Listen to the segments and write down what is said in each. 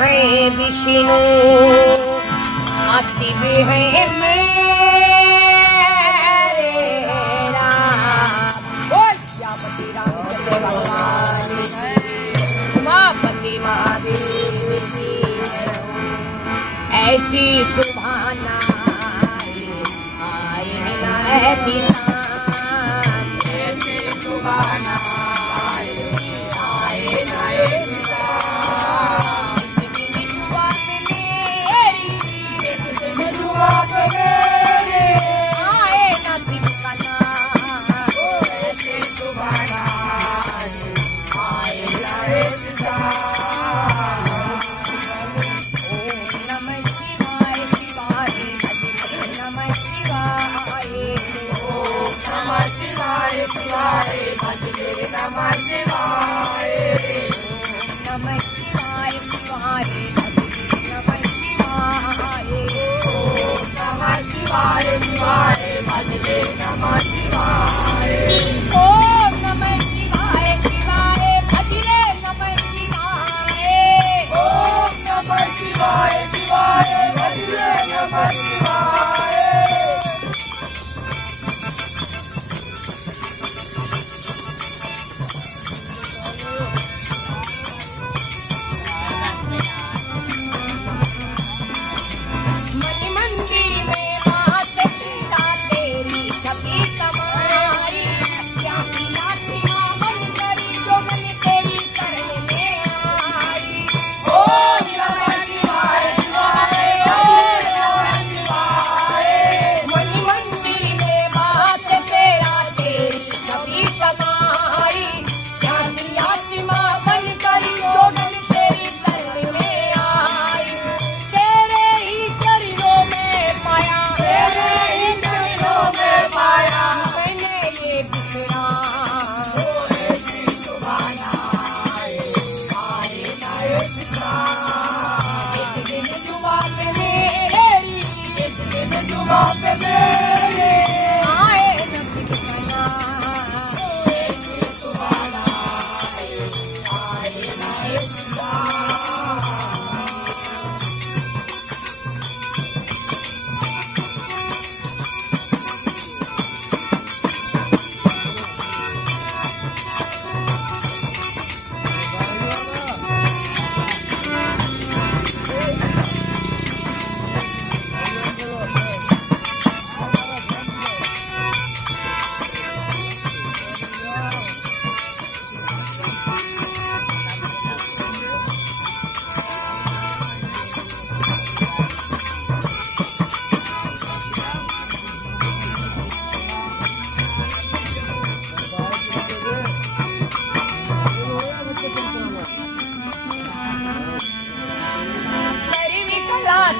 है विष्णु अति भी है मेरे राम। बोल श्यामती रामचंद्र भगवान उमापति महादेव की ऐसी सुभाना आई है ना ऐसी ऐसी सुभाना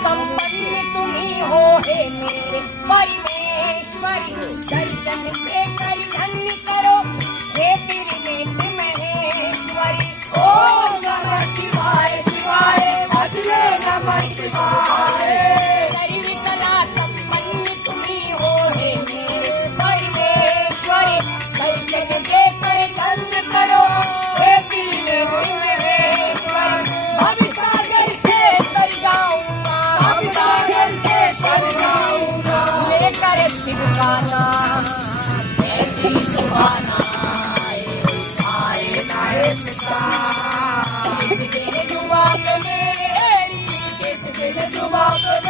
संपन्न तुम्ही हो हे मेरे परमेश्वरी दर्शन के कर धन्य करो हे त्रिनेत्र महेश्वरी। ओम नमः शिवाय शिवाय भजले नमः शिवाय। सर्वकला संपन्न तुम्ही हो हे मेरे परमेश्वरी दर्शन के कर धन्य करो हे त्रिनेत्र महेश्वरी। भवसागर से तर जाऊंगा शिवगाना ऐसी सुहाना आए नाए पिता किस दिन जुबा पे मेरी किस दिन जुबा पे